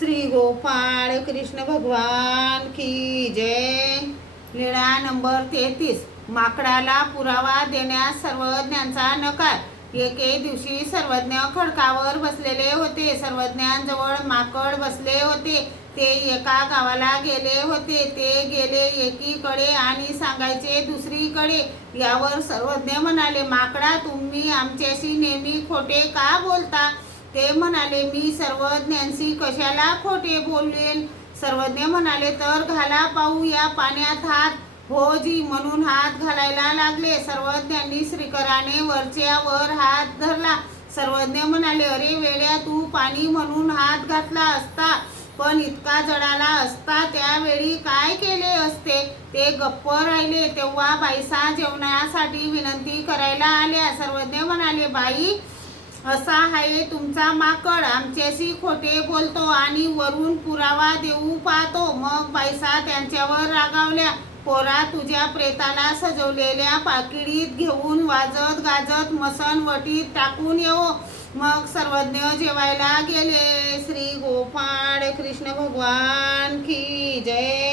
श्री गोपाळ कृष्ण भगवान की जय। लीळा नंबर 33। माकडाला पुरावा देण्यास सर्वज्ञांचा नकार। एके दिवशी सर्वज्ञ खडकावर बसलेले होते। सर्वज्ञांजवळ माकड बसले होते। ते एका गावाला गेले होते। ते गेले एकीकडे आणि सांगायचे दुसरीकडे। यावर सर्वज्ञ म्हणाले, माकडा, तुम्ही आमच्याशी नेहमी खोटे का बोलता? ते म्हणाले, मी सर्वज्ञांशी कशाला खोटे बोलेल? सर्वज्ञ म्हणाले, तर घाला पाहू या पाण्यात हात। हो जी म्हणून हात घालायला लागले। सर्वज्ञांनी श्रीकराने वरच्या वर हात धरला। सर्वज्ञ म्हणाले, अरे वेड्या, तू पाणी म्हणून हात घातला असता, पण इतका जळाला असता त्यावेळी काय केले असते? ते गप्प राहिले। तेव्हा बाईसा जेवणासाठी विनंती करायला आल्या। सर्वज्ञ म्हणाले, बाई, असा आहे तुमचा माकड, आमच्याशी खोटे बोलतो आणि वरून पुरावा देऊ पाहतो। मग बाईसा त्यांच्यावर रागावल्या, पोरा, तुझ्या प्रेताला सजवलेल्या पाकिडीत घेऊन वाजत गाजत मसणवटीत टाकून येऊ। मग सर्वज्ञ जेवायला गेले। श्री गोपाळ कृष्ण भगवान की जय।